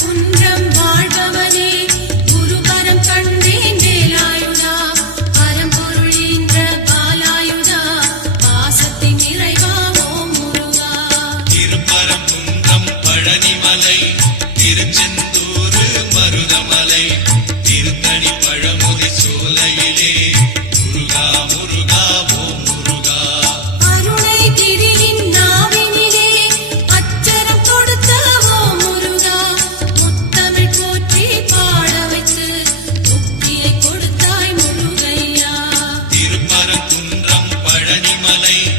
tonight. Malai